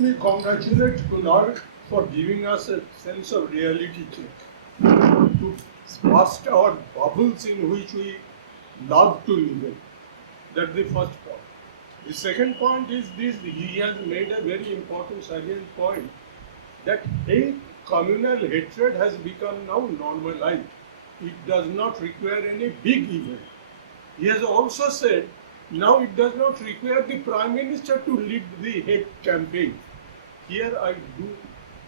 let me congratulate Kunal for giving us a sense of reality check to bust our bubbles in which we love to live in. That's the first point. The second point is this: he has made a very important salient point that hate, communal hatred has become now normalized. It does not require any big event. He has also said now it does not require the Prime Minister to lead the hate campaign. Here I do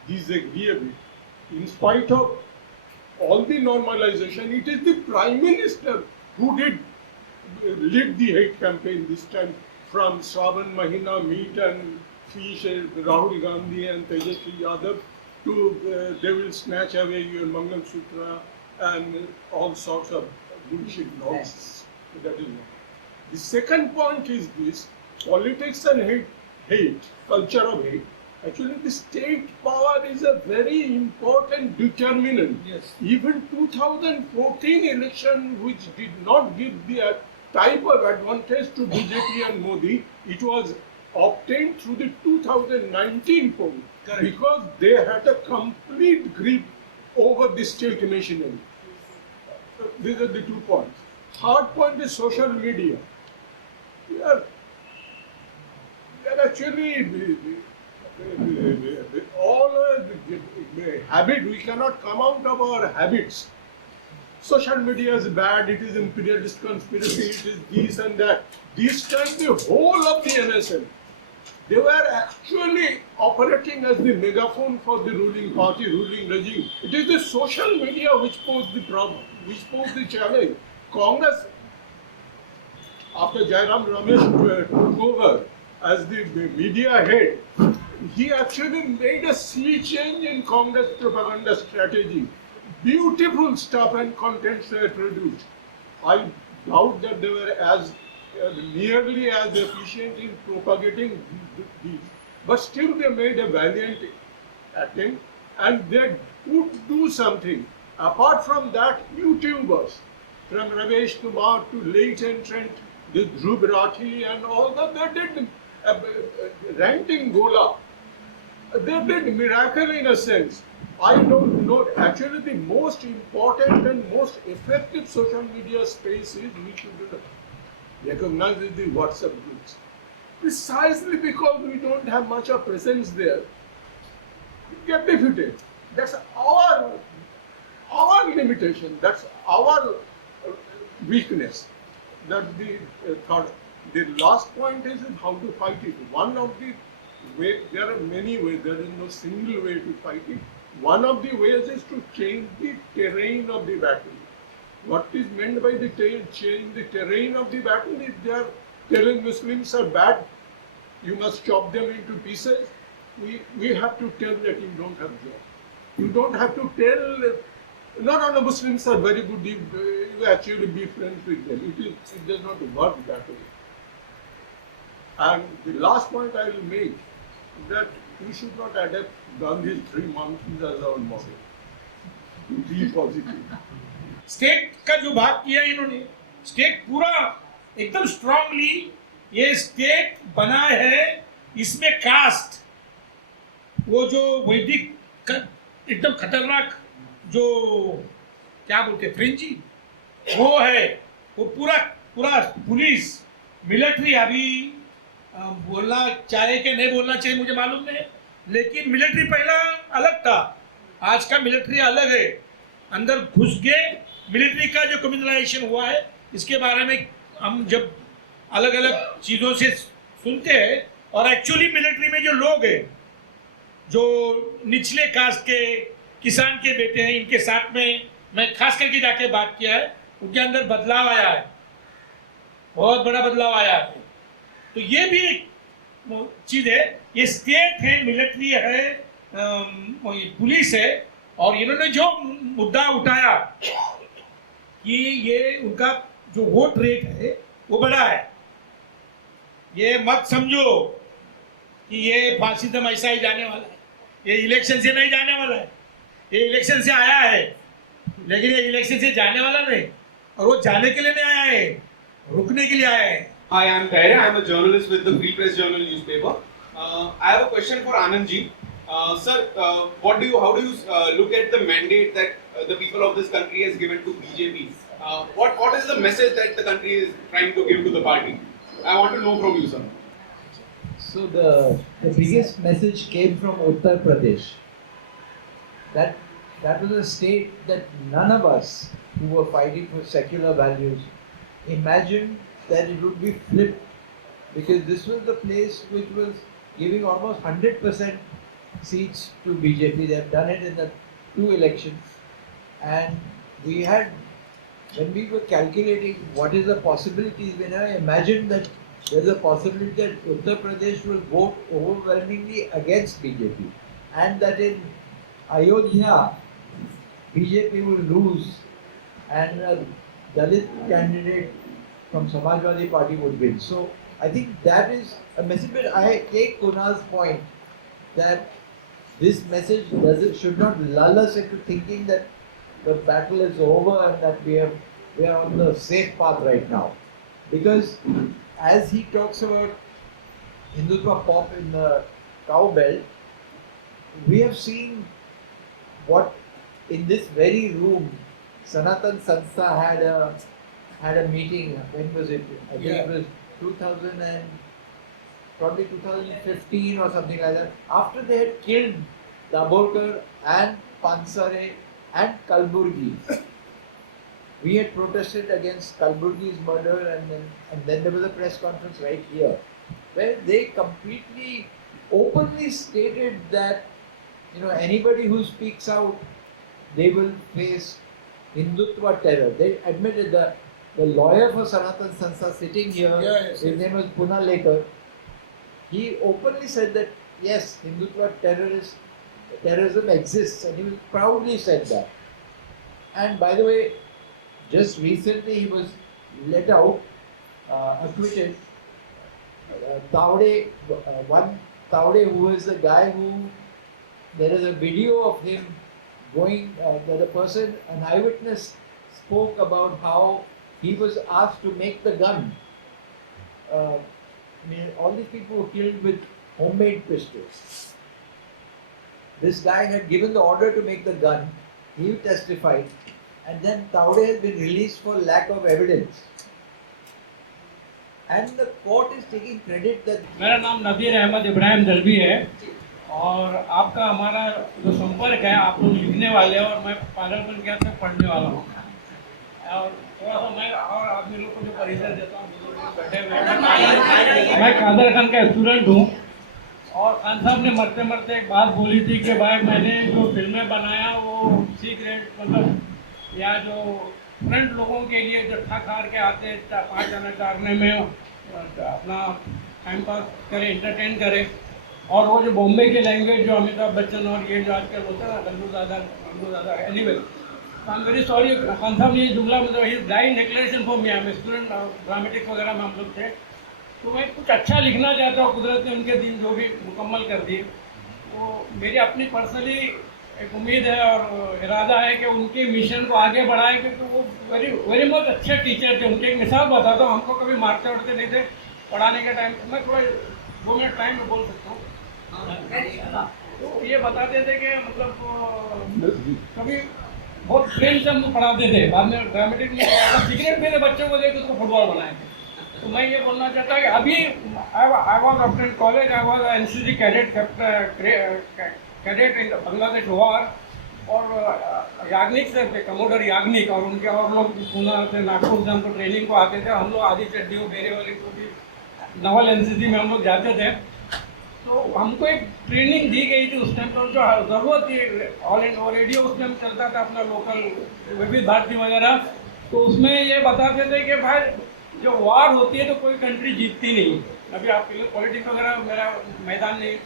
disagree a bit. In spite of all the normalization, it is the Prime Minister who did lead the hate campaign this time. From Shravan Mahina meet and fish Rahul Gandhi and Tejasvi Yadav to they will snatch away your Mangal Sutra and all sorts of bullshit nonsense. That is not. The second point is this: politics and hate, culture of hate. Actually, the state power is a very important determinant. Yes. Even 2014 election, which did not give the type of advantage to BJP and Modi, it was obtained through the 2019 poll. Correct. Because they had a complete grip over the state machinery. These are the 2 points. Third point is social media. We are actually all habit. We cannot come out of our habits. Social media is bad. It is imperialist conspiracy. It is this and that. This time, the whole of the NSL, they were actually operating as the megaphone for the ruling party, ruling regime. It is the social media which posed the problem, which posed the challenge. Congress, after Jairam Ramesh took over as the media head, he actually made a sea change in Congress propaganda strategy. Beautiful stuff and contents were produced. I doubt that they were as nearly as efficient in propagating these, but still they made a valiant attempt and they could do something. Apart from that, YouTubers, from Ramesh Kumar to late entrant, the Dhruv Rathi and all that, they did ranting Gola. They did miracle in a sense. I don't know. Actually, the most important and most effective social media space is we should recognize the WhatsApp groups. Precisely because we don't have much of presence there, we get defeated. That's our limitation. That's our weakness. That's the third. The last point is how to fight it. One of the ways, there are many ways. There is no single way to fight it. One of the ways is to change the terrain of the battle. What is meant by the change the terrain of the battle is they are telling Muslims are bad, you must chop them into pieces. We have to tell that you don't have job. You don't have to tell, not all the Muslims are very good, you actually be friends with them. It does not work that way. And the last point I will make is that we should not adapt Gandhi's 3 monkeys as our model. Be positive. State का जो बात किया इन्होंने, state पूरा एकदम strongly ये state बना है, इसमें कास्ट वो जो वैदिक एकदम खतरनाक जो क्या बोलते फ्रिंजी वो है, वो पूरा पुलिस मिलिट्री अभी बोलना चाहे कि नहीं बोलना चाहिए मुझे मालूम नहीं, लेकिन मिलिट्री पहला अलग था, आज का मिलिट्री अलग है. अंदर घुस गए, मिलिट्री का जो कम्युनलाइजेशन हुआ है इसके बारे में हम जब अलग अलग चीज़ों से सुनते हैं, और एक्चुअली मिलिट्री में जो लोग हैं जो निचले कास्ट के किसान के बेटे हैं, इनके साथ में मैं खास करके जाके बात किया है, उनके अंदर बदलाव आया है, बहुत बड़ा बदलाव आया है. तो ये भी एक चीज़ है. ये स्टेट है, मिलिट्री है, पुलिस है, और इन्होंने जो मुद्दा उठाया कि ये उनका जो वोट रेट है वो बड़ा है, ये मत समझो कि ये फासिज्म ऐसा ही जाने वाला है, ये इलेक्शन से नहीं जाने वाला है, ये इलेक्शन से आया है लेकिन ये इलेक्शन से जाने वाला नहीं, और वो जाने के लिए नहीं आया है, रुकने के लिए आया है. Hi, I'm Kaira. I'm a journalist with the Free Press Journal newspaper. I have a question for Anandji. Sir, how do you look at the mandate that the people of this country has given to BJP? What is the message that the country is trying to give to the party? I want to know from you, sir. So the biggest message came from Uttar Pradesh. That was a state that none of us who were fighting for secular values imagined that it would be flipped, because this was the place which was giving almost 100% seats to BJP. They have done it in the two elections, and we had, when we were calculating what is the possibilities, we never imagined that there's a possibility that Uttar Pradesh will vote overwhelmingly against BJP, and that in Ayodhya BJP will lose and a Dalit candidate from Samajwadi Party would win. So I think that is a message. But I take Kunal's point that this message should not lull us into thinking that the battle is over and that we are on the safe path right now. Because as he talks about Hindutva pop in the cow belt, we have seen what in this very room Sanatan Sanstha had a meeting. When was it? I think it was 2000 and probably 2015 or something like that. After they had killed Dabolkar and Pansare and Kalburgi, we had protested against Kalburgi's murder, and then there was a press conference right here where they completely openly stated that anybody who speaks out, they will face Hindutva terror. They admitted that the lawyer for Sanatan Sanstha sitting here, his name was Punalekar, he openly said that yes, Hindutva terrorism exists, and he proudly said that. And by the way, just recently he was let out, acquitted. Taude, one Taude, who is the guy who, there is a video of him going, that a person, an eyewitness spoke about how he was asked to make the gun. All these people were killed with homemade pistols. This guy had given the order to make the gun. He testified, and then Taude has been released for lack of evidence. And the court is taking credit that. मेरा नाम नदीर अहमद इब्राहिम दलवी है और आपका हमारा जो संपर्क है, आप लोग लिखने वाले हैं और मैं पागलपन के अंदर पढ़ने वाला हूँ और थोड़ा सा मैं और आदमी लोग को जो परिचय देता हूँ बैठे हुए, मैं कादर खान का स्टूडेंट हूँ और खान साहब ने मरते मरते एक बात बोली थी कि भाई मैंने जो फिल्में बनाया वो सीक्रेट, मतलब या जो फ्रेंड लोगों के लिए जो ठा खार के आते 5 जाना चारने में अपना टाइम पास करे, एंटरटेन करे, और वो जो बॉम्बे की लैंग्वेज जो अमिताभ बच्चन और ये जो आजकल बोलते हैं ना Gangu Dada anyway, I am very sorry Khan Sahab ने ये जुमला, मतलब ही dying declaration for me, I am student dramatics वगैरह में हम लोग थे, तो मैं कुछ अच्छा लिखना चाहता हूँ, कुदरत ने उनके दिन जो भी मुकम्मल कर दिए। तो मेरी अपनी पर्सनली एक उम्मीद है और इरादा है कि उनके मिशन को आगे बढ़ाएंगे। तो वो वेरी मच अच्छे टीचर थे। उनकी एक मिसाल बताता हूँ, हमको कभी मारते उड़ते नहीं थे पढ़ाने के टाइम। मैं थोड़ा 2 मिनट टाइम में बोल सकता हूँ। तो ये बताते थे कि मतलब कभी बहुत प्रेम से हम पढ़ाते थे, बाद में ड्रामेटिक में सिगरेट मेरे बच्चों को देकर उसको फुटबॉल बनाए थे। तो मैं ये बोलना चाहता कि अभी I was after college, I was NCC cadet in Bangladesh war, और याग्निक से थे, कमोडर याग्निक, और उनके और लोग पूना से नागपुर से हमको ट्रेनिंग को आते थे। हम लोग आधी चड्डियों बेरे वाली को भी नवल NCC में हम लोग जाते थे। तो हमको एक ट्रेनिंग दी गई थी उस टाइम पर, जो ज़रूरत थी। ऑल इंडिया रेडियो उस टाइम चलता था अपना लोकल विविध भारती वगैरह, तो उसमें ये बताते थे कि भाई जो वार होती है तो कोई कंट्री जीतती नहीं। अभी आपके लिए पॉलिटिक्स वगैरह मेरा मैदान नहीं,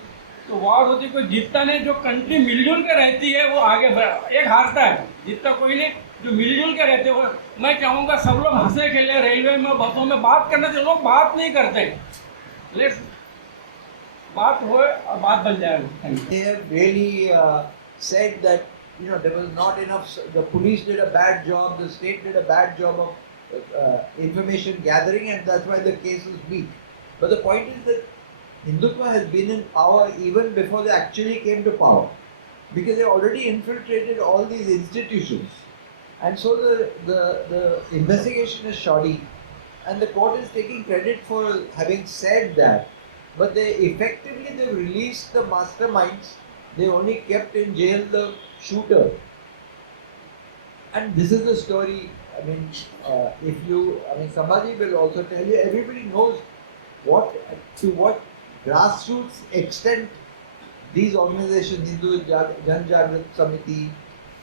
तो वार होती है कोई जीतता नहीं। जो कंट्री मिलजुल के रहती है वो आगे एक हारता है, जीतता कोई नहीं। जो मिलजुल के रहते हो, मैं चाहूँगा सब लोग हंसे खेले, रेलवे में बसों में बात करना चाहिए। लोग बात नहीं करते, लेट्स बात हो और बात बन जाएगा। They have really said that there was not enough. The police did a bad job. The state did a bad job of information gathering, and that's why the case was weak. But the point is that Hindutva has been in power even before they actually came to power, because they already infiltrated all these institutions. And so the investigation is shoddy, and the court is taking credit for having said that. But they've released the masterminds, they only kept in jail the shooter. And this is the story. I mean, Sambhaji will also tell you, everybody knows to what grassroots extent these organizations, Hindu Jan Jagrat Samiti,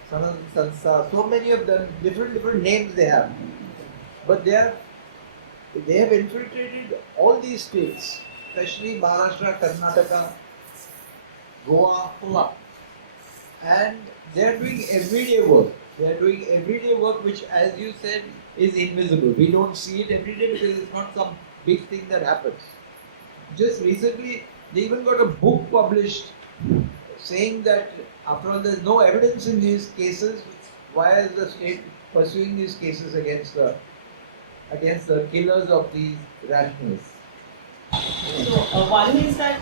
Sanatan Sanstha, so many of them, different names they have. But they have infiltrated all these states, especially Maharashtra, Karnataka, Goa, and they are doing everyday work. They are doing everyday work which, as you said, is invisible. We don't see it every day because it's not some big thing that happens. Just recently, they even got a book published saying that after all there's no evidence in these cases, why is the state pursuing these cases against the killers of these rationalists? So one is that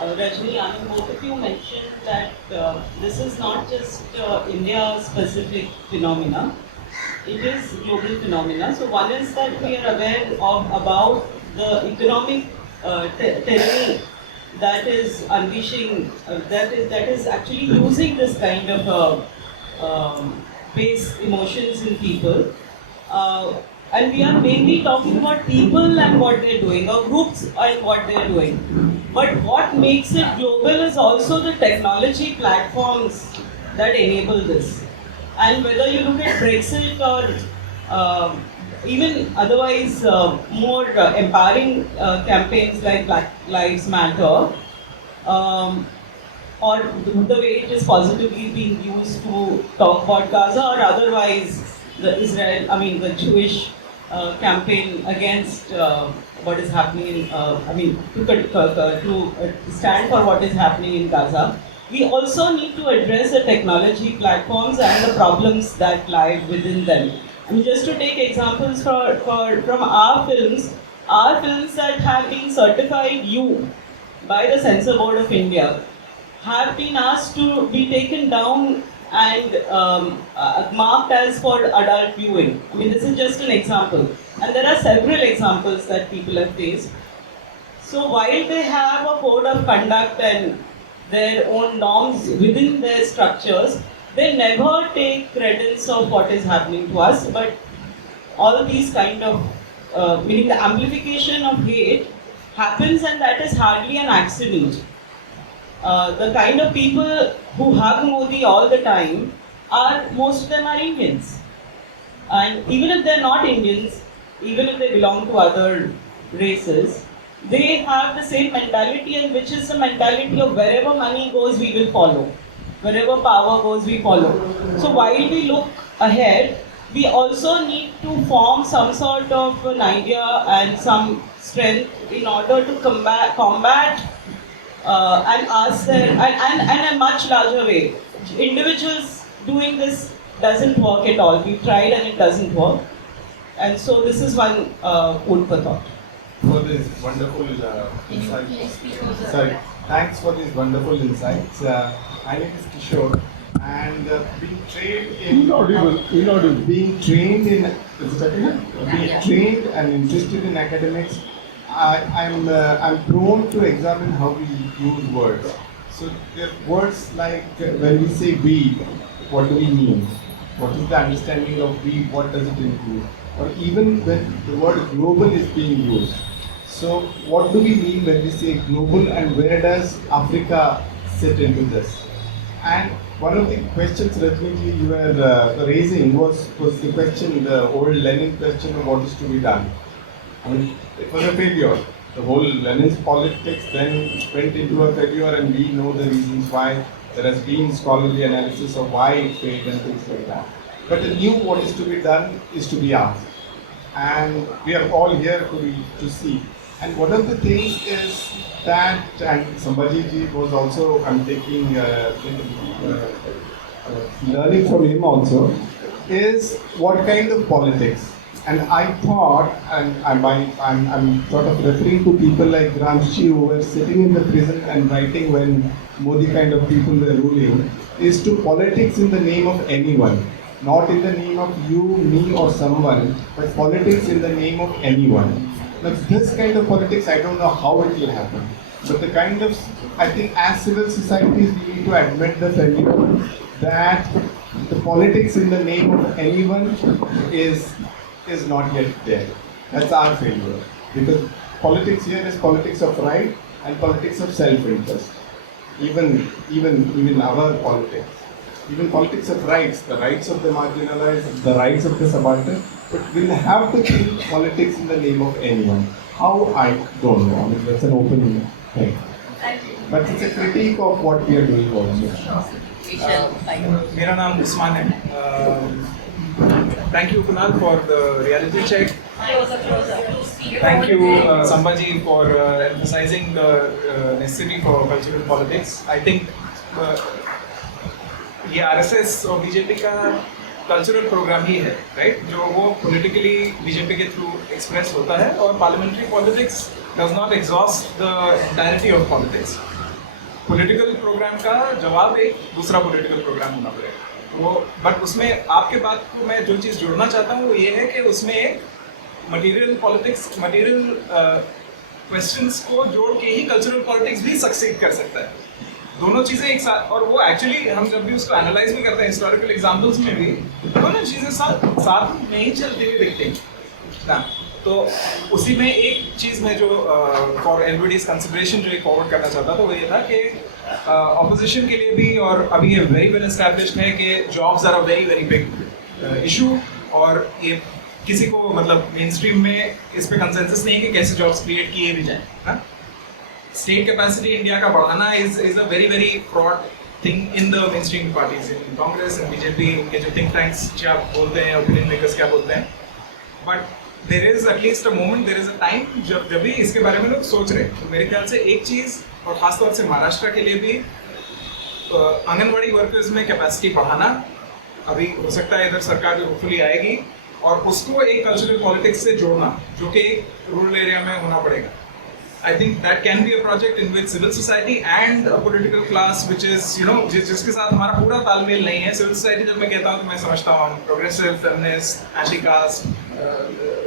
Rajni, Anand, both of you mentioned that this is not just India-specific phenomena; it is global phenomena. So one is that we are aware about the economic tyranny that is unleashing, that is actually using this kind of base emotions in people. And we are mainly talking about people and what they're doing, or groups and what they're doing. But what makes it global is also the technology platforms that enable this. And whether you look at Brexit or even otherwise more empowering campaigns like Black Lives Matter, or the way it is positively being used to talk about Gaza, or otherwise the Jewish campaign against what is happening to stand for what is happening in Gaza. We also need to address the technology platforms and the problems that lie within them. I mean, just to take examples from our films that have been certified U by the Censor Board of India have been asked to be taken down and marked as for adult viewing. I mean, this is just an example. And there are several examples that people have faced. So while they have a code of conduct and their own norms within their structures, they never take credence of what is happening to us, but all these kind of, meaning the amplification of hate happens, and that is hardly an accident. The kind of people who hug Modi all the time most of them are Indians. And even if they're not Indians, even if they belong to other races, they have the same mentality, and which is the mentality of wherever money goes, we will follow. Wherever power goes, we follow. So while we look ahead, we also need to form some sort of an idea and some strength in order to combat and ask them, and a much larger way. Individuals doing this doesn't work at all. We've tried and it doesn't work. And so this is one food for thought. For this wonderful insights. Sorry. Thanks for these wonderful insights. My name is Kishore, and being trained in Inaudible. being trained and interested in academics, I'm prone to examine how we use words. So there are words like when we say we, what do we mean? What is the understanding of we? What does it include? Or even when the word global is being used. So what do we mean when we say global, and where does Africa sit into this? And one of the questions, Rajniji, you were raising was the question, the old Lenin question of what is to be done. I mean, it was a failure. The whole Lenin's politics then went into a failure, and we know the reasons why. There has been scholarly analysis of why it failed and things like that. But the new what is to be done is to be asked. And we are all here to see. And one of the things is that, and Sambhaji ji was also, I'm taking learning from him also, is what kind of politics. And I thought, and I'm sort of referring to people like Gramsci who were sitting in the prison and writing when Modi kind of people were ruling, is to politics in the name of anyone. Not in the name of you, me or someone, but politics in the name of anyone. Now this kind of politics, I don't know how it will happen. But the kind of, I think as civil societies we need to admit the failure that the politics in the name of anyone is not yet there. That's our failure. Because politics here is politics of right and politics of self-interest. Even our politics. Even politics of rights, the rights of the marginalized, the rights of the subaltern, but we'll have to think politics in the name of anyone. How, I don't know. I mean, that's an open thing. But it's a critique of what we are doing also. मेरा नाम उस्मान है. Thank you Kunal for the reality check. Thank you Sambaji for emphasizing the necessity for cultural politics. I think ये RSS और BJP का cultural programme ही है, right, जो वो पॉलिटिकली बीजेपी के थ्रू एक्सप्रेस होता है. और parliamentary politics does not exhaust the entirety of politics. Political programme का जवाब एक दूसरा पॉलिटिकल प्रोग्राम होना पड़ेगा वो. बट उसमें आपके बात को मैं जो चीज़ जोड़ना चाहता हूँ वो ये है कि उसमें एक मटेरियल पॉलिटिक्स, मटेरियल क्वेश्चंस को जोड़ के ही कल्चरल पॉलिटिक्स भी सक्सीड कर सकता है. दोनों चीज़ें एक साथ, और वो एक्चुअली हम जब भी उसको एनालाइज भी करते हैं हिस्टोरिकल एग्जाम्पल्स में भी, दोनों चीज़ें साथ में ही चलती हुई दिखती हैं ना. तो उसी में एक चीज़ में जो फॉर एवरीबॉडीज कंसिडरेशन जो एक फॉरवर्ड करना चाहता था वो ये था कि ऑपोजिशन के लिए भी, और अभी ये वेरी वेल एस्टैब्लिश्ड है कि jobs are a very very big issue. और ये किसी को मतलब मेन स्ट्रीम में इस पे कंसेंसस नहीं है कि कैसे जॉब्स क्रिएट किए भी जाएं ना. स्टेट कैपेसिटी इंडिया का बढ़ाना is a very very fraud thing in the main stream parties, in Congress and BJP, इनके जो थिंक टैंक्स क्या बोलते हैं, ओपिनियन मेकर्स क्या बोलते हैं. But there is at least a moment, there is a time जब भी इसके बारे में लोग सोच रहे हैं. तो मेरे ख्याल से एक चीज़, और खासतौर से महाराष्ट्र के लिए भी, आंगनबाड़ी वर्कर्स में कैपेसिटी बढ़ाना. अभी हो सकता है इधर सरकार जो होपफुली आएगी, और उसको एक कल्चरल पॉलिटिक्स से जोड़ना जो कि एक रूरल एरिया में होना पड़ेगा. I think that can be a project in which civil society and a political class, which is, you know, जिसके साथ हमारा पूरा तालमेल नहीं है. Civil society जब मैं कहता हूँ तो मैं समझता हूँ progressive, feminist, anti-caste,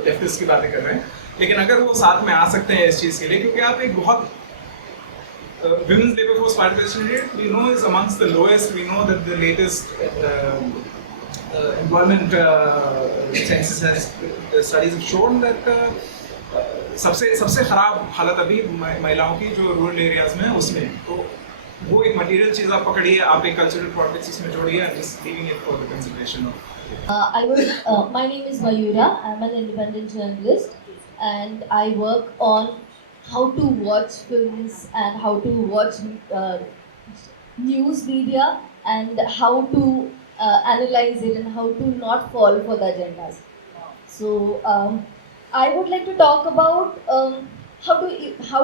leftist की बातें कर रहे हैं. लेकिन अगर वो साथ में आ सकते हैं इस चीज़ के लिए, क्योंकि आप एक बहुत women's labor force participation rate we know is amongst the lowest. We know that the latest employment census has studies have shown that सबसे खराब हालत अभी महिलाओं की जो रूरल एरियाज में है उसमें. तो वो एक मटेरियल चीज़ आप पकड़िए, आप एक कल्चरल पॉलिटिक्स इसमें जोड़िए, and just leaving it for the consideration of. My name is Mayura. I'm an independent journalist, and I work on how to watch films and how to watch news media and how to analyze it and how to not fall for the agendas. So I would like to talk about how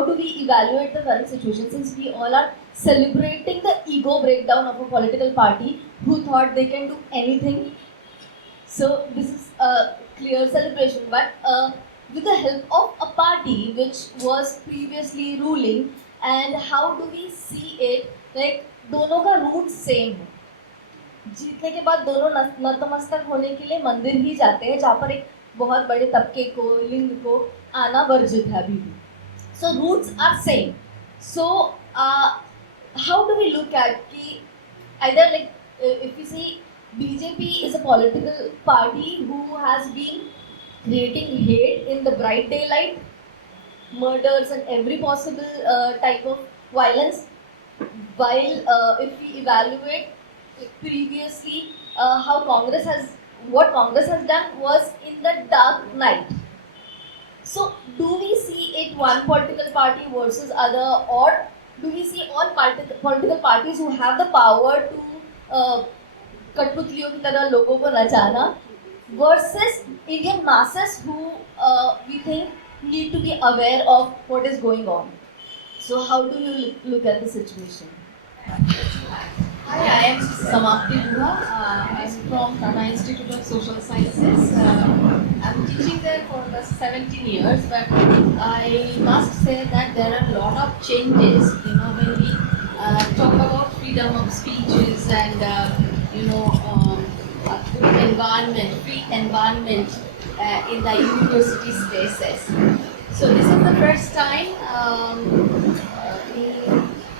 do we evaluate the current situation, since we all are celebrating the ego breakdown of a political party who thought they can do anything. So this is a clear celebration, but with the help of a party which was previously ruling, and how do we see it like दोनों का root same है. जीतने के बाद दोनों नतमस्तक होने के लिए मंदिर ही जाते हैं, जहाँ पर एक बहुत बड़े तबके को, लिंग को आना वर्जित है अभी भी. So roots are same. So how do we look at कि either like if you see BJP is a political party who has been creating hate in the bright daylight, murders and every possible type of violence, while if we evaluate previously what Congress has done was in the dark night. So do we see it one political party versus other, or do we see all political parties who have the power to कठपुतलियों की तरह लोगों को नचाना versus Indian masses who we think need to be aware of what is going on? So how do you look at the situation? Hi, I am Samapti Dua. I'm from Tata Institute of Social Sciences. I'm teaching there for the 17 years, but I must say that there are a lot of changes. When we talk about freedom of speeches and a good environment, free environment in the university spaces. So this is the first time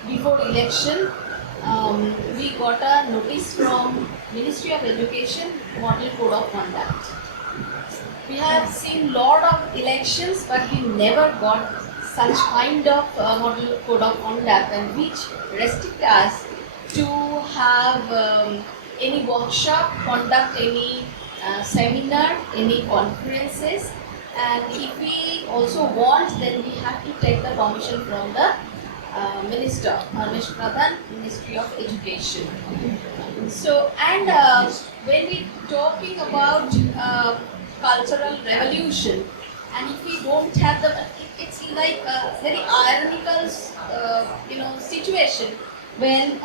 before election. We got a notice from Ministry of Education, Model Code of Conduct. We have seen lot of elections, but we never got such kind of Model Code of Conduct, and which restrict us to have any workshop, conduct any seminar, any conferences, and if we also want, then we have to take the permission from the Minister, Ramesh Pradhan, Ministry of Education. So, and when we talking about cultural revolution, and if we don't have the, it's like a very ironical, situation when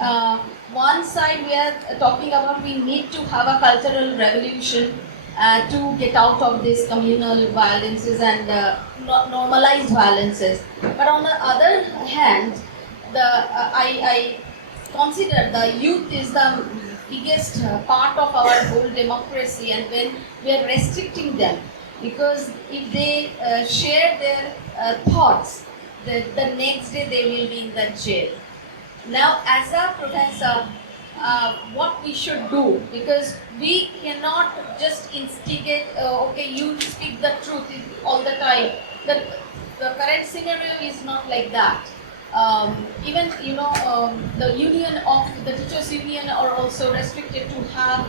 one side we are talking about we need to have a cultural revolution to get out of these communal violences and normalized violences. But on the other hand, I consider the youth is the biggest part of our whole democracy, and when we are restricting them, because if they share their thoughts, the next day they will be in the jail. Now, as a professor, what we should do, because we cannot just instigate, okay, you speak the truth all the time. The current scenario is not like that. Even the union of the teachers union are also restricted to have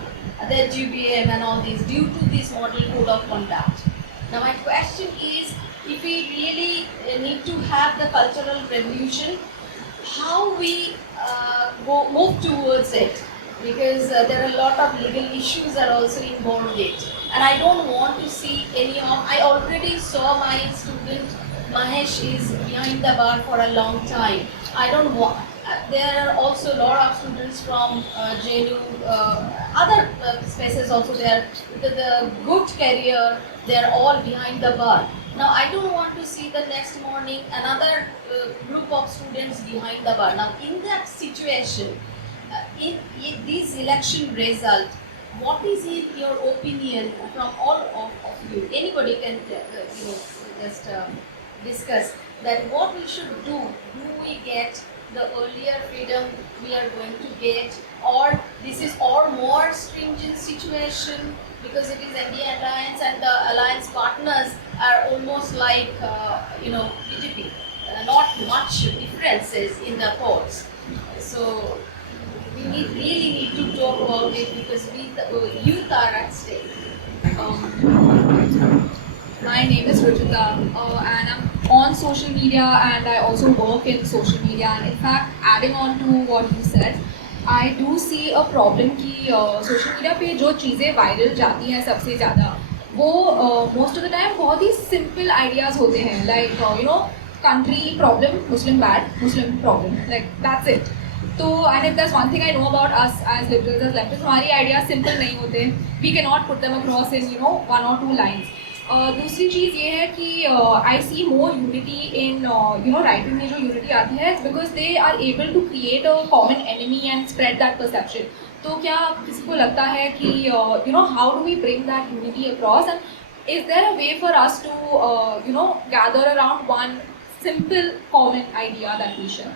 their GBM and all these due to this model code of conduct. Now my question is, if we really need to have the cultural revolution, how we move towards it, because there are a lot of legal issues are also involved in it, and I don't want to see any of, I already saw my student Mahesh is behind the bar for a long time. I don't want, there are also a lot of students from JNU, other spaces also there, the good career, they are all behind the bar. Now I don't want to see the next morning another group of students behind the bar. Now in that situation, in this election result, what is in your opinion from all of you? Anybody can just discuss that what we should do. Do we get the earlier freedom we are going to get, or this is or more stringent situation, because it is NDA alliance and the alliance partners are almost like BJP, not much differences in the courts. So we really need to talk about it, because the youth are at stake. My name is Ruchita, and I'm on social media, and I also work in social media. And in fact, adding on to what you said, I do see a problem कि social media पे जो चीज़ें viral जाती हैं सबसे ज़्यादा, वो most of the time बहुत ही simple ideas होते हैं, like country problem, Muslim bad, Muslim problem, like that's it. So, and if there's one thing I know about us as liberals, as leftists, हमारी ideas simple नहीं होते. We cannot put them across in one or two lines. दूसरी चीज़ ये है कि I see more unity in right wing में जो unity आती है, because they are able to create a common enemy and spread that perception. तो क्या किसी को लगता है कि how do we bring that unity across, and is there a way for us to gather around one simple common idea that we share?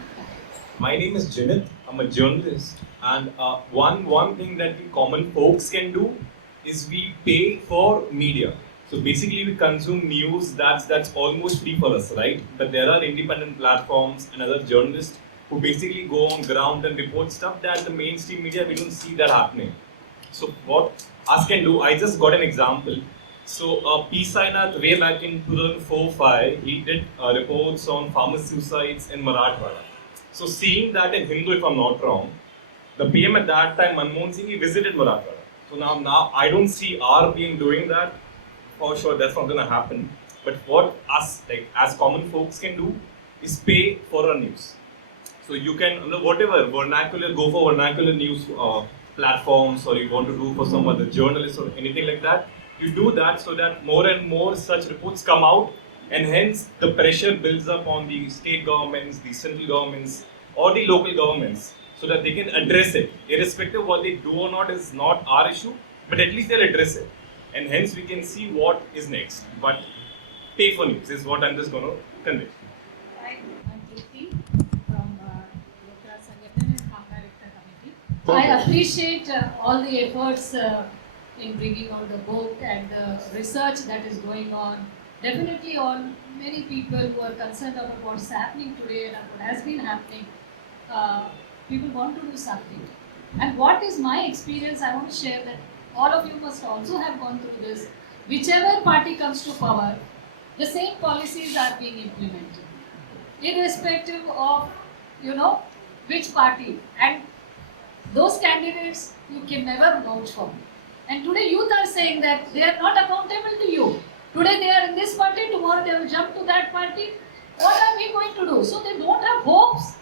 My name is Janit. I'm a journalist, and one thing that we common folks can do is we pay for media. So basically, we consume news that's almost free for us, right? But there are independent platforms and other journalists who basically go on ground and report stuff that the mainstream media, we don't see that happening. So what us can do, I just got an example. So P. Sainath, way back in 2004-05, he did reports on farmer suicides in Marathwada. So seeing that in Hindu, if I'm not wrong, the PM at that time, Manmohan Singh, he visited Marathwada. So now I don't see our PM doing that. For sure, that's not going to happen. But what us, like as common folks, can do is pay for our news. So you can, whatever vernacular, go for vernacular news platforms, or you want to do for some other journalists or anything like that. you do that so that more and more such reports come out, and hence the pressure builds up on the state governments, the central governments, or the local governments, so that they can address it. Irrespective of what they do or not is not our issue, but at least they'll address it. And hence we can see what is next. But pay for news is what I'm just going to convey. Hi, I'm Kirti from Lokra Sangathan and Mahakarekta Committee. I appreciate all the efforts in bringing out the book and the research that is going on. Definitely on many people who are concerned about what's happening today and what has been happening. People want to do something. And what is my experience, I want to share that all of you must also have gone through this. Whichever party comes to power, the same policies are being implemented, irrespective of, which party. And those candidates you can never vouch for. And today youth are saying that they are not accountable to you. Today they are in this party, tomorrow they will jump to that party. What are we going to do? So they don't have hopes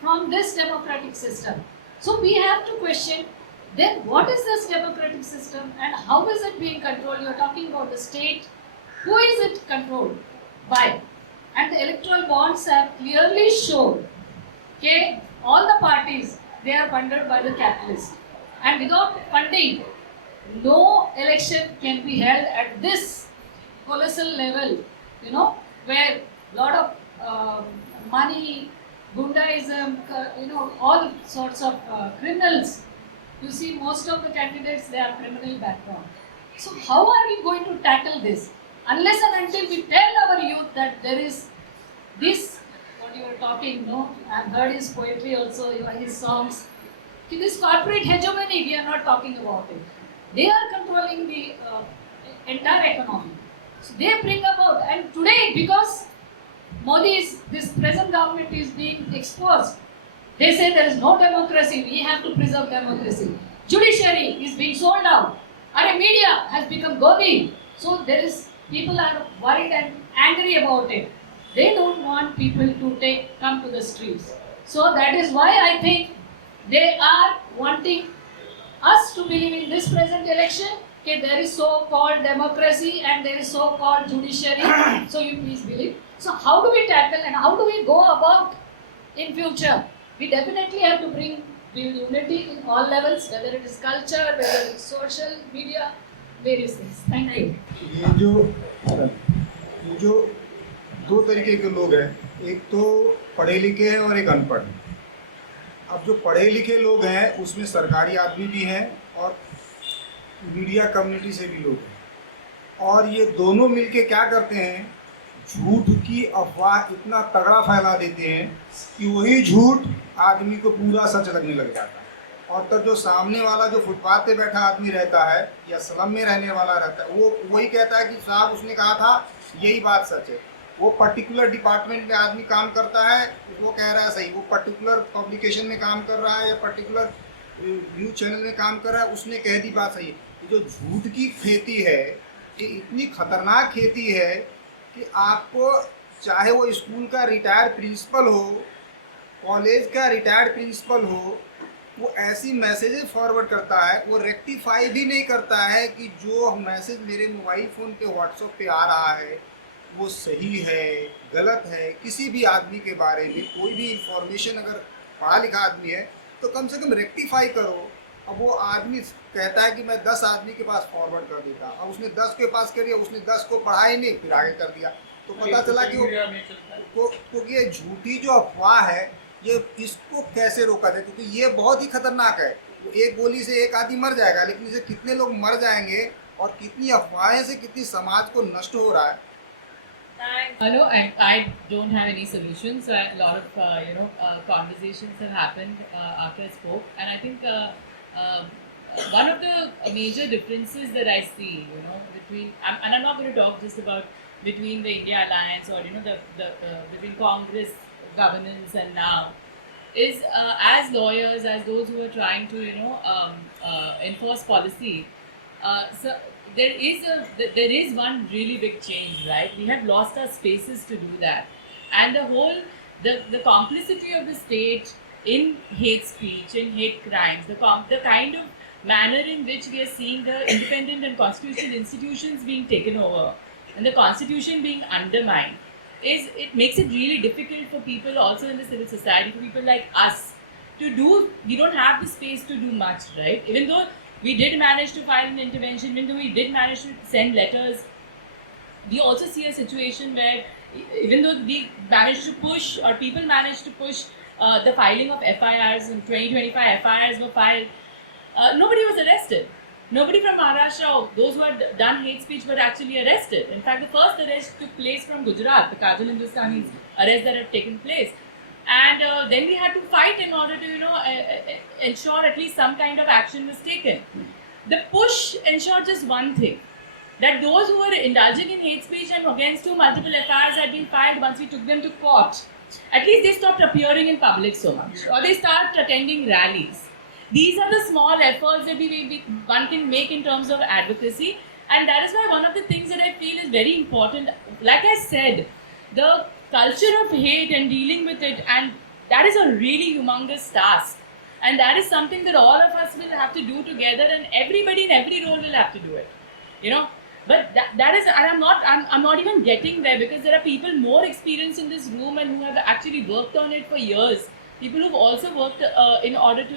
from this democratic system. So we have to question, then what is this democratic system and how is it being controlled? You are talking about the state. Who is it controlled by? And the electoral bonds have clearly shown, okay, all the parties, they are funded by the capitalists. And without funding, no election can be held at this colossal level, where a lot of money, Gundaism, all sorts of criminals. You see, most of the candidates, they have criminal background. So how are we going to tackle this? Unless and until we tell our youth that there is this, what you were talking, I've heard his poetry also, his songs. This corporate hegemony, we are not talking about it. They are controlling the entire economy. So they bring about, and today because this present government is being exposed, they say there is no democracy, we have to preserve democracy. Judiciary is being sold out. Our media has become Godi. So people are worried and angry about it. They don't want people to come to the streets. So that is why I think they are wanting us to believe in this present election, okay, there is so-called democracy and there is so-called judiciary. So you please believe. So how do we tackle and how do we go about in future? We definitely have to bring unity in all levels, whether it is culture, whether it is social media, various things. Thank you. ये जो दो तरीके के लोग हैं, एक तो पढ़े लिखे हैं और एक अनपढ़। अब जो पढ़े लिखे लोग हैं उसमें सरकारी आदमी भी हैं और मीडिया कम्युनिटी से भी लोग हैं, और ये दोनों मिलके क्या करते हैं, झूठ की अफवाह इतना तगड़ा फैला देते हैं कि वही झूठ आदमी को पूरा सच लगने लग जाता है। और तब जो सामने वाला जो फुटपाथ पे बैठा आदमी रहता है या स्लम में रहने वाला रहता है, वो वही कहता है कि साहब उसने कहा था, यही बात सच है। वो पर्टिकुलर डिपार्टमेंट में आदमी काम करता है, वो कह रहा है सही, वो पर्टिकुलर पब्लिकेशन में काम कर रहा है या पर्टिकुलर न्यूज़ चैनल में काम कर रहा है, उसने कह दी बात सही है। ये जो झूठ की खेती है, ये इतनी खतरनाक खेती है कि आपको, चाहे वो स्कूल का रिटायर्ड प्रिंसिपल हो, कॉलेज का रिटायर्ड प्रिंसिपल हो, वो ऐसी मैसेजेस फॉरवर्ड करता है, वो रेक्टिफाई भी नहीं करता है कि जो मैसेज मेरे मोबाइल फ़ोन पे व्हाट्सएप पे आ रहा है वो सही है, गलत है। किसी भी आदमी के बारे में कोई भी इंफॉर्मेशन अगर पढ़ा लिखा आदमी है तो कम से कम रेक्टिफाई करो। अब वो आदमी कहता है कि मैं 10 आदमी के पास फॉरवर्ड कर देता, अब उसने 10 के पास कर दिया, उसने 10 को पढ़ा ही नहीं, फिर आगे कर दिया, तो पता चला कि क्योंकि ये झूठी जो अफवाह है, ये इसको कैसे रोका जाए, क्योंकि ये बहुत ही खतरनाक है। तो एक गोली से एक आदमी मर जाएगा, लेकिन इसे कितने लोग मर जाएंगे और कितनी अफवाहें से कितनी समाज को नष्ट हो रहा है। No, I don't have any solutions. A lot of conversations have happened after I spoke, and I think one of the major differences that I see, between, and I'm not going to talk just about between the India Alliance or the between Congress governance and now, is as lawyers, as those who are trying to enforce policy. So there is one really big change, right? We have lost our spaces to do that, and the complicity of the state in hate speech, in hate crimes, the kind of manner in which we are seeing the independent and constitutional institutions being taken over and the constitution being undermined, it makes it really difficult for people also in the civil society, for people like us, to do. We don't have the space to do much, right? Even though we did manage to file an intervention, even though we did manage to send letters, we also see a situation where even though we managed to push, or people managed to push the filing of FIRs, in 2025 FIRs were filed, nobody was arrested. Nobody from Maharashtra, those who had done hate speech, were actually arrested. In fact, the first arrest took place from Gujarat, the Kajal Hindustani's arrest that had taken place. And then we had to fight in order to, ensure at least some kind of action was taken. The push ensured just one thing, that those who were indulging in hate speech and against whom multiple FIRs had been filed, once we took them to court, at least they stopped appearing in public so much, or they started attending rallies. These are the small efforts that one can make in terms of advocacy, and that is why one of the things that I feel is very important, like I said, the culture of hate and dealing with it, and that is a really humongous task, and that is something that all of us will have to do together, and everybody in every role will have to do it, But that is, and I'm not even getting there, because there are people more experienced in this room and who have actually worked on it for years. People who've also worked in order to,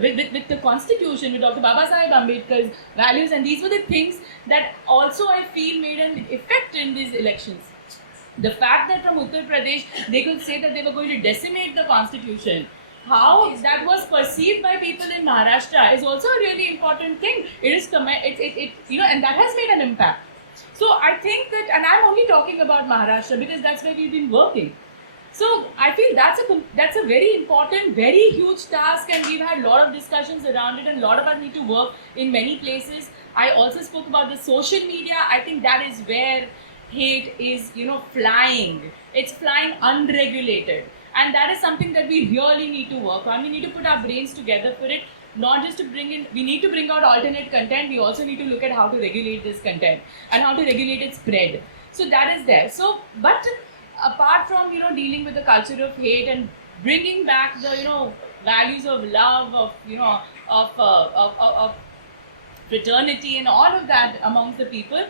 with the constitution, with Dr. Baba Sahib Ambedkar's values, and these were the things that also I feel made an effect in these elections. The fact that from Uttar Pradesh they could say that they were going to decimate the constitution, how that was perceived by people in Maharashtra is also a really important thing. It is, and that has made an impact. So I think that, and I'm only talking about Maharashtra because that's where we've been working. So I feel that's a very important, very huge task, and we've had a lot of discussions around it, and a lot of us need to work in many places. I also spoke about the social media. I think that is where hate is, flying. It's flying unregulated. And that is something that we really need to work on. We need to put our brains together for it, not just to we need to bring out alternate content, we also need to look at how to regulate this content and how to regulate its spread. So that is there. So, but apart from, dealing with the culture of hate and bringing back the, values of love, of fraternity and all of that amongst the people,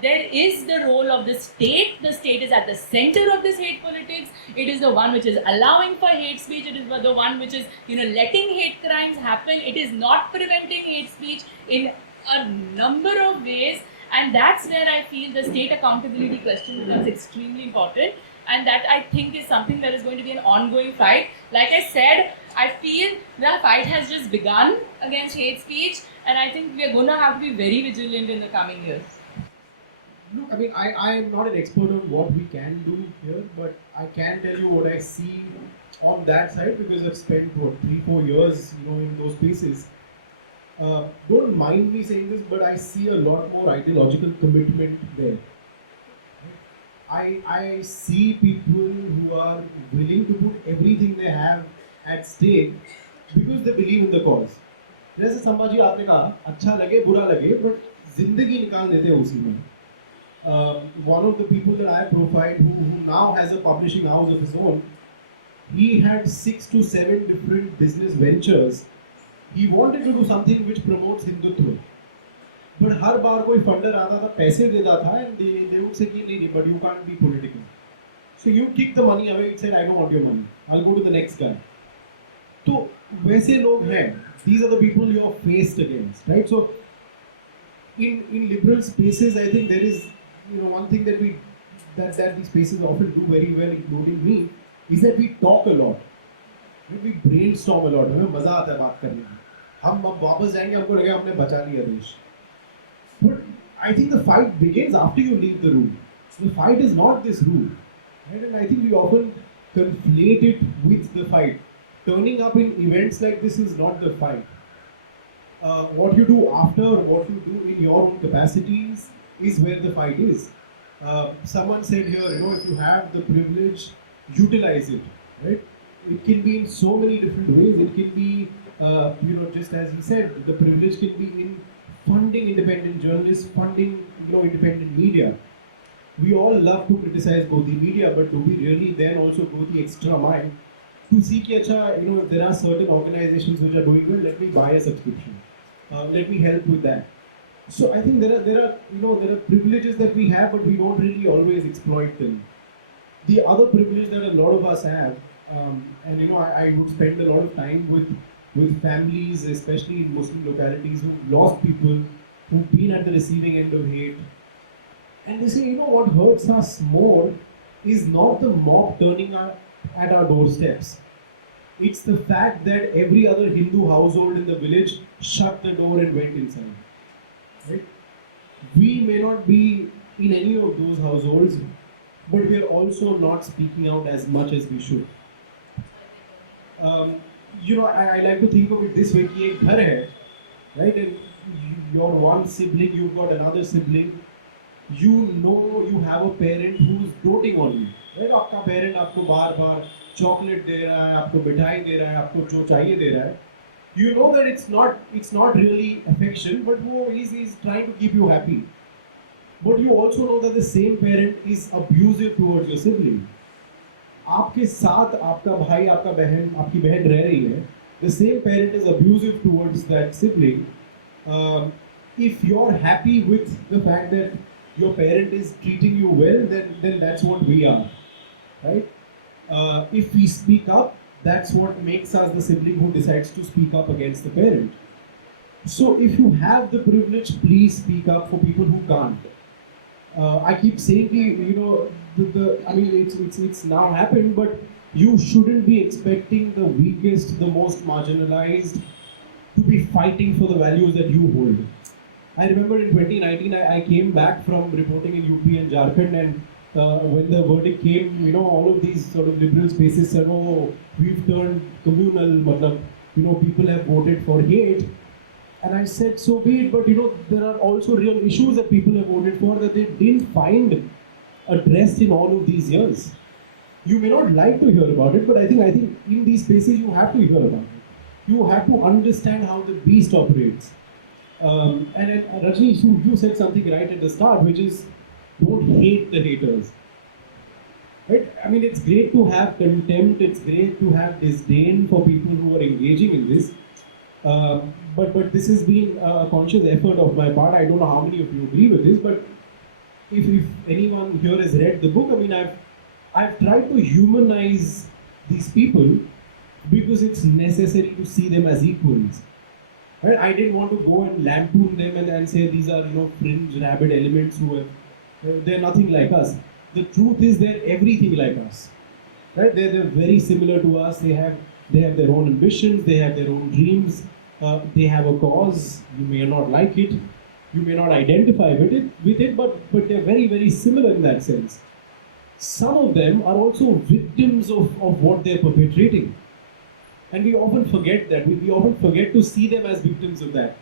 there is the role of the state. The state is at the center of this hate politics. It is the one which is allowing for hate speech. It is the one which is, letting hate crimes happen. It is not preventing hate speech in a number of ways. And that's where I feel the state accountability question becomes extremely important. And that, I think, is something that is going to be an ongoing fight. Like I said, I feel the fight has just begun against hate speech. And I think we are going to have to be very vigilant in the coming years. Look, I mean, I am not an expert on what we can do here, but I can tell you what I see on that side, because I've spent, 3-4 years, in those spaces. Don't mind me saying this, but I see a lot more ideological commitment there. I see people who are willing to put everything they have at stake because they believe in the cause. जैसे संभाजी आपने कहा, अच्छा लगे बुरा लगे, but जिंदगी निकाल देते हैं उसी में. One of the people that I profiled, who now has a publishing house of his own, he had 6 to 7 different business ventures. He wanted to do something which promotes Hindutva. But हर बार कोई funder आता था, पैसे देता था, and they would say कि नहीं, but you can't be political. So you kick the money away. It said, I don't want your money. I'll go to the next guy. तो वैसे लोग हैं. These are the people you are faced against, right? So in liberal spaces, I think there is, one thing that that these spaces often do very well, including me, is that we talk a lot. We brainstorm a lot. हमें मजा आता है बात करने में. हम अब वापस जाएंगे, हमको लगेगा हमने बचा लिया देश. But I think the fight begins after you leave the room. The fight is not this room, right? And I think we often conflate it with the fight. Turning up in events like this is not the fight. What you do after, what you do in your own capacities is where the fight is. Someone said here, if you have the privilege, utilize it, right? It can be in so many different ways. It can be, just as he said, the privilege can be in funding independent journalists, funding, independent media. We all love to criticize both the media, but do we really then also go the extra mile to see कि अच्छा, you know, if there are certain organizations which are doing well, let me buy a subscription. Let me help with that. So I think there are privileges that we have, but we don't really always exploit them. The other privilege that a lot of us have, and you know, I would spend a lot of time with families, especially in Muslim localities, who've lost people, who've been at the receiving end of hate. And they say, you know, what hurts us more is not the mob turning up at our doorsteps. It's the fact that every other Hindu household in the village shut the door and went inside. Right? We may not be in any of those households, but we are also not speaking out as much as we should. You know, I like to think of it this way: कि एक घर है, right? And you're one sibling, you've got another sibling. You know you have a parent who's doting on you, right? आपका parent आपको बार-बार chocolate दे रहा है, आपको मिठाई दे रहा है, आपको जो चाहिए दे रहा है. You know that it's not really affection, but वो he's trying to keep you happy. But you also know that the same parent is abusive towards your sibling. आपके साथ आपका भाई, आपका बहन, आपकी बहन रह रही है. The same parent is abusive towards that sibling. If you're happy with the fact that your parent is treating you well, then that's what we are, right? If we speak up, that's what makes us the sibling who decides to speak up against the parent. So if you have the privilege, please speak up for people who can't. I keep saying, you know, I mean, it's now happened, but you shouldn't be expecting the weakest, the most marginalized to be fighting for the values that you hold. I remember in 2019, I came back from reporting in UP and Jharkhand, and when the verdict came, you know, all of these sort of liberal spaces said, oh, we've turned communal, matlab, you know, people have voted for hate. And I said, so be it, but you know, there are also real issues that people have voted for that they didn't find addressed in all of these years. You may not like to hear about it, but I think in these spaces you have to hear about it. You have to understand how the beast operates. And Rajni, you said something right at the start, which is don't hate the haters. Right? I mean, it's great to have contempt, it's great to have disdain for people who are engaging in this. But this has been a conscious effort of my part. I don't know how many of you agree with this, but if anyone here has read the book, I mean, I've tried to humanize these people because it's necessary to see them as equals. Right? I didn't want to go and lampoon them and say these are, you know, fringe rabid elements who have, they're nothing like us. The truth is they're everything like us. Right? They're very similar to us. They have their own ambitions, they have their own dreams, they have a cause. You may not like it, you may not identify with it, but they're very, very similar in that sense. Some of them are also victims of what they're perpetrating. And we often forget that. We often forget to see them as victims of that.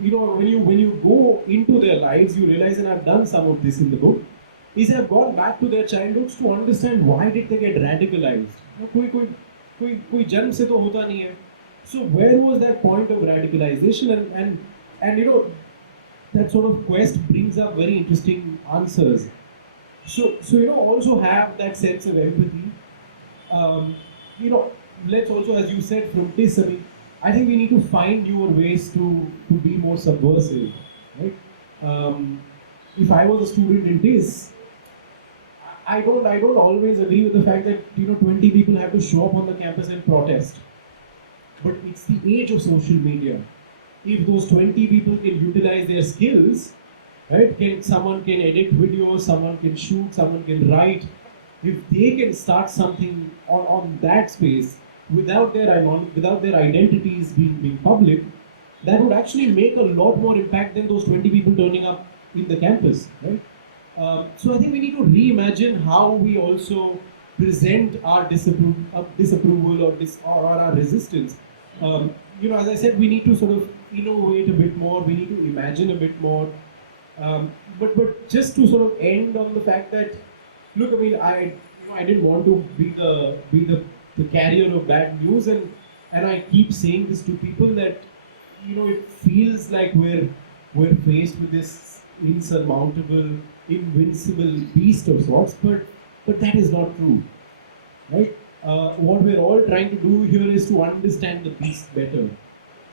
You know, when you go into their lives, you realize, and I've done some of this in the book, is I've gone back to their childhoods to understand why did they get radicalized. कोई जन्म से तो होता नहीं है. So where was that point of radicalization? And you know, that sort of quest brings up very interesting answers. So you know, also have that sense of empathy. You know, let's also, as you said, from TISS, I think we need to find newer ways to be more subversive, right? If I was a student in TISS, I don't always agree with the fact that, you know, 20 people have to show up on the campus and protest. But it's the age of social media. If those 20 people can utilize their skills, right? Someone can edit videos, someone can shoot, someone can write. If they can start something on that space without their identities being public, that would actually make a lot more impact than those 20 people turning up in the campus, right? So I think we need to reimagine how we also present our disapproval or our resistance. You know, as I said, we need to sort of innovate a bit more. We need to imagine a bit more. But just to sort of end on the fact that, look, I mean, I didn't want to be the carrier of bad news, and I keep saying this to people that, you know, it feels like we're faced with this insurmountable, invincible beast of sorts, but that is not true, right? what we're all trying to do here is to understand the beast better.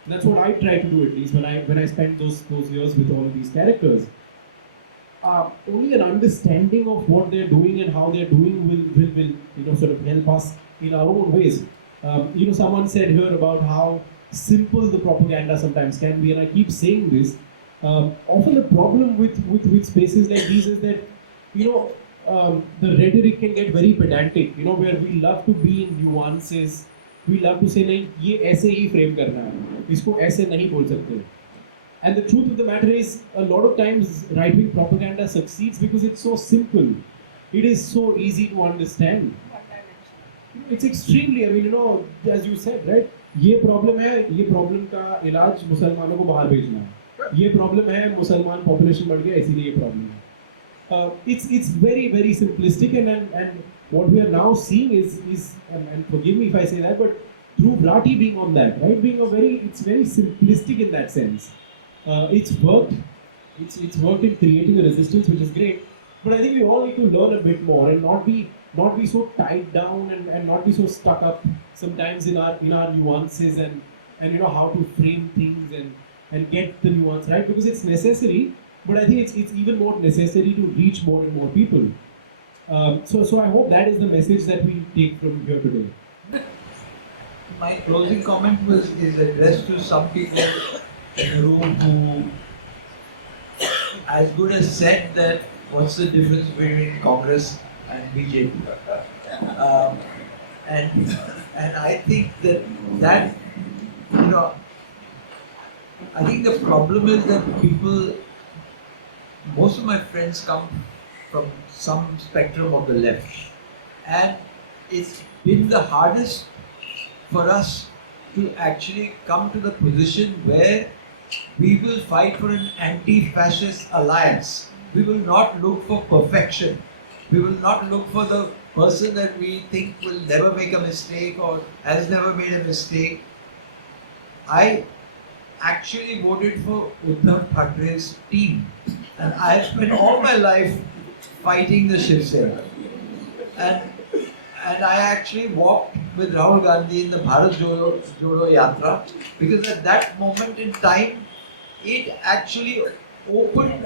That's what I try to do, at least when I spend those years with all of these characters. Only an understanding of what they're doing and how they're doing will sort of help us in our own ways. Someone said here about how simple the propaganda sometimes can be, and I keep saying this. Often the problem with spaces like these is that the rhetoric can get very pedantic. Where we love to be in nuances. We love to say नहीं ये ऐसे ही frame करना है, इसको ऐसे नहीं बोल सकते. And the truth of the matter is, a lot of times right-wing propaganda succeeds because it's so simple. It is so easy to understand. It's extremely, as you said, right? ये problem है, ये problem का इलाज मुसलमानों को बाहर भेजना है. ये problem है, मुसलमान population बढ़ गया, इसीलिए ये problem है. It's very very simplistic, and what we are now seeing is and forgive me if I say that, but Dhruv Rathi being on that, right? It's very simplistic in that sense. It's worked. It's worked in creating a resistance, which is great. But I think we all need to learn a bit more and not be so tied down and not be so stuck up sometimes in our nuances and how to frame things and get the nuance right, because it's necessary. But I think it's even more necessary to reach more and more people. So I hope that is the message that we take from here today. My closing comment is addressed to some people in the room who as good as said that what's the difference between Congress and BJP. And I think that I think the problem is that most of my friends come from some spectrum of the left, and it's been the hardest for us to actually come to the position where we will fight for an anti-fascist alliance. We will not look for perfection. We will not look for the person that we think will never make a mistake or has never made a mistake. I actually voted for Uddhav Thackeray's team, and I have spent all my life fighting the Shiv Sena. And I actually walked with Rahul Gandhi in the Bharat Jodo Yatra, because at that moment in time, it actually opened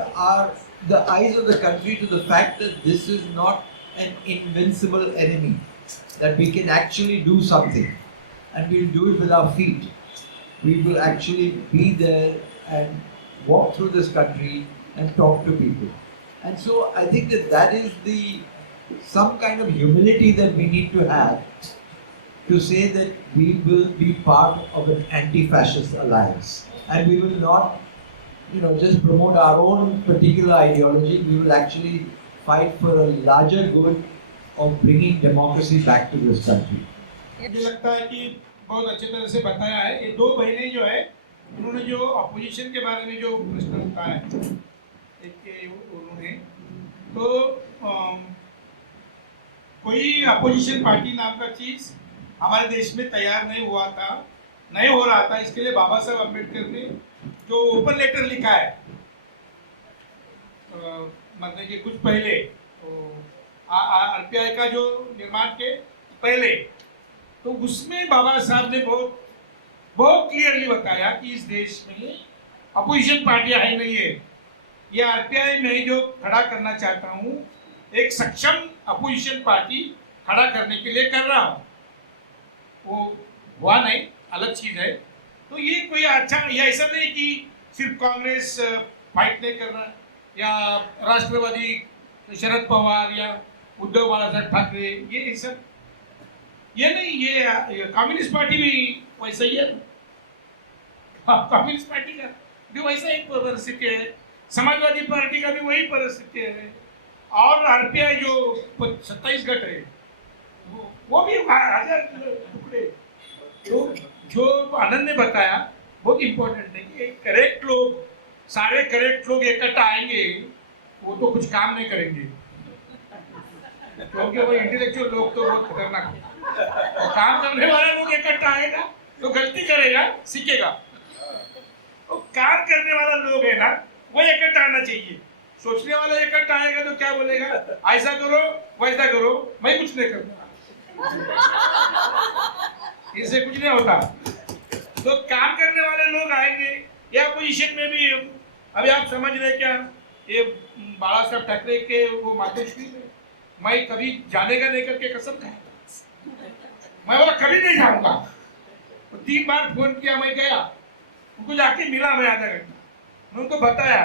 the eyes of the country to the fact that this is not an invincible enemy, that we can actually do something, and we'll do it with our feet. We will actually be there and walk through this country and talk to people. And so I think that is some kind of humility that we need to have to say that we will be part of an anti-fascist alliance, and we will not just promote our own particular ideology. We will actually fight for a larger good of bringing democracy back to this country. मुझे लगता है कि बहुत अच्छे तरह से बताया है. ये दो बहनें जो है, उन्होंने जो अपोजिशन के बारे में जो प्रश्न उठाया है, उन्होंने तो कोई अपोजिशन पार्टी नाम का चीज हमारे देश में तैयार नहीं हो रहा था. इसके लिए बाबा साहब अम्बेडकर ने जो ओपन लेटर लिखा है मरने के कुछ पहले, आरपीआई का जो निर्माण के पहले, तो उसमें बाबा साहब ने बहुत क्लियरली बताया कि इस देश में अपोजिशन पार्टियां है नहीं है. ये आरपीआई में जो खड़ा करना चाहता हूँ, एक सक्षम अपोजिशन पार्टी खड़ा करने के लिए कर रहा हूँ. वो हुआ नहीं, अलग चीज है. तो ये कोई अच्छा, या ऐसा नहीं कि सिर्फ कांग्रेस फाइट नहीं कर रहा है, या राष्ट्रवादी शरद पवार या उद्धव बालासाहेब ठाकरे, ये सब ये नहीं. ये कम्युनिस्ट पार्टी भी वैसा ही है. कम्युनिस्ट पार्टी का भी वैसा ही परिस्थिति है, समाजवादी पार्टी का भी वही परिस्थिति है, और आरपीआई जो 27 गट है वो भी 1000 टुकड़े. तो जो आनंद ने बताया बहुत इंपॉर्टेंट है कि करेक्ट लोग, सारे करेक्ट लोग इकट्ठा आएंगे, वो तो कुछ काम नहीं करेंगे, क्योंकि वो इंटेलेक्चुअल लोग तो बहुत खतरनाक है. काम करने वाला लोग इकट्ठा आएगा तो गलती करेगा, सीखेगा. तो काम करने वाला लोग है ना, वो इकट्ठा आना चाहिए. सोचने वाला इकट्ठा आएगा तो क्या बोलेगा, ऐसा करो वैसा करो, मैं कुछ नहीं करना. इससे कुछ नहीं होता। तो काम करने वाले लोग आएंगे, या पोजीशन में भी अभी आप समझ रहे क्या, ये बाला साहब ठाकरे के वो मातोश्री में मैं कभी जाने का नहीं करके कसम खाया, मैं बोला कभी नहीं जाऊंगा। 3 बार फोन किया, मैं गया, उनको जाके मिला मैं आधा घंटा, मैं उनको बताया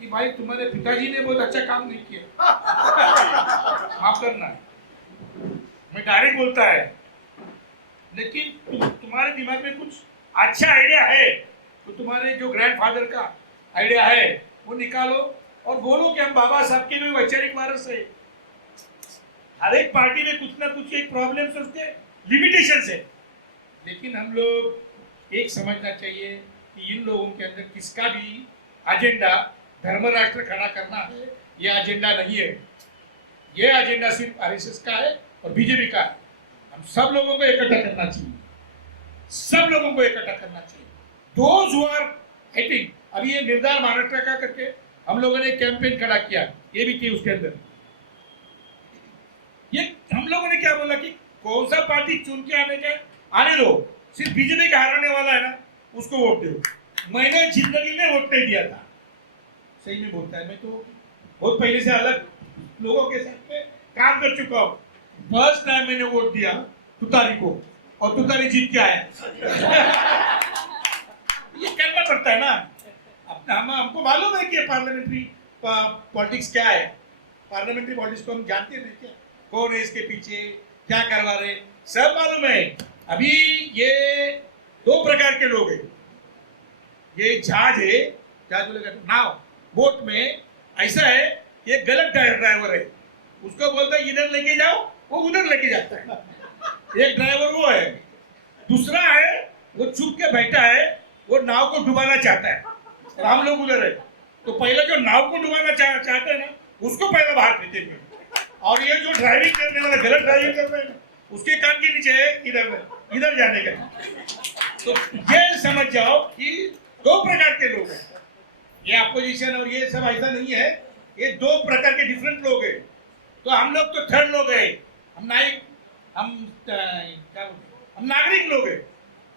कि भाई तुम्हारे पिताजी ने बहुत अच्छा काम नहीं किया, माफ करना। मैं डायरेक्ट बोलता है, लेकिन तुम्हारे दिमाग में कुछ अच्छा आइडिया है तो तुम्हारे जो ग्रैंडफादर का आइडिया है वो निकालो और बोलो कि हम बाबा साहब के भी वैचारिक वारस है। हर एक पार्टी में कुछ ना कुछ एक प्रॉब्लम्स उसके लिमिटेशंस है, लेकिन हम लोग एक समझना चाहिए कि इन लोगों के अंदर किसका भी एजेंडा धर्म राष्ट्र खड़ा करना है, ये एजेंडा नहीं है। ये एजेंडा सिर्फ आरएसएस का है और बीजेपी का है। हम सब लोगों को इकट्ठा करना चाहिए, सब लोगों को इकट्ठा करना चाहिए। दोज हु आर फाइटिंग, अभी ये निर्धार महाराष्ट्र का करके हम लोगों ने कैंपेन खड़ा किया, ये भी थी उसके अंदर। ये हम लोगों ने क्या बोला कि कौन सा पार्टी चुन के आने दो, सिर्फ बीजेपी का हराने वाला है ना उसको वोट दो। मैंने जिंदगी में वोट नहीं दिया था, सही में बोलता है, मैं तो बहुत पहले से अलग लोगों के साथ में काम कर चुका हूँ। फर्स्ट टाइम मैंने वोट दिया तुतारी को और तुतारी जीत के आया। ये करना पड़ता है ना, अपना हमको मालूम है कि पार्लियामेंट्री पॉलिटिक्स क्या है। पार्लियामेंट्री पॉलिटिक्स को हम जानते हैं क्या, कौन है इसके पीछे, क्या करवा रहे, सब मालूम है। अभी ये 2 प्रकार के लोग हैं, ये जहाज है, जहाज बोलेगा नाव, बोट में ऐसा है, ये गलत ड्राइवर है, उसको बोलता है इधर लेके जाओ, वो उधर लेके जाता है। एक ड्राइवर वो है, दूसरा है वो चुप के बैठा है, वो नाव को डुबाना चाहता है और हम लोग उधर है। तो पहले जो नाव को डुबाना चाहते हैं ना, उसको पहले बाहर फेंकेंगे, और ये जो ड्राइविंग करने वाला गलत ड्राइविंग कर रहे हैं उसके कान के नीचे है इधर जाने का। तो ये समझ जाओ कि 2 प्रकार के लोग हैं, ये अपोजिशन और ये सब ऐसा नहीं है, ये 2 प्रकार के डिफरेंट लोग हैं। तो हम लोग तो थर्ड लोग हैं, हम नागरिक लोग हैं,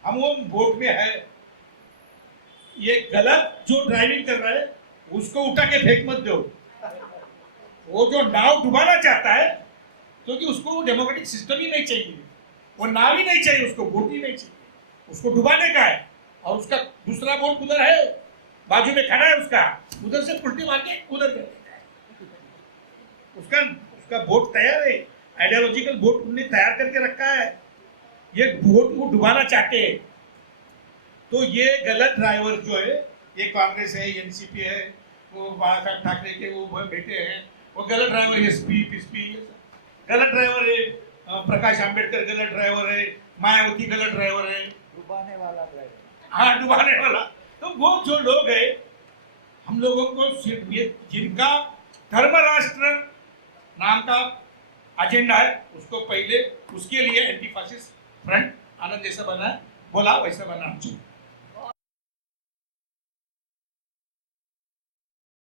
हम वो वोट में है। ये गलत जो ड्राइविंग कर रहा है उसको उठा के फेंक मत दो, वो जो नाव डुबाना चाहता है, क्योंकि उसको डेमोक्रेटिक सिस्टम ही नहीं चाहिए, वो नाव ही नहीं चाहिए, उसको वोट ही नहीं चाहिए, उसको डुबाने का है। और उसका दूसरा वोट उधर है, बाजू में खड़ा है उसका, उधर से उल्टी मार के उधर उसका वोट तैयार है, आइडियोलॉजिकल वोट उन्होंने तैयार करके रखा है। ये वोट को डुबाना चाहते हैं। तो ये गलत ड्राइवर जो है, ये कांग्रेस है, एनसीपी है, वो बाला साहब ठाकरे के वो बेटे हैं, वो गलत ड्राइवर है, एसपी पिसपी गलत ड्राइवर है, प्रकाश आंबेडकर गलत ड्राइवर है, मायावती गलत ड्राइवर है, डुबाने वाला ड्राइवर, हाँ डुबाने वाला। तो वो जो लोग है, हम लोगों को सिर्फ ये जिनका धर्म राष्ट्र नाम का एजेंडा है, उसको पहले उसके लिए एंटी फासिस्ट फ्रंट आनंद जैसा बना है, बोला वैसा बनाना चाहिए।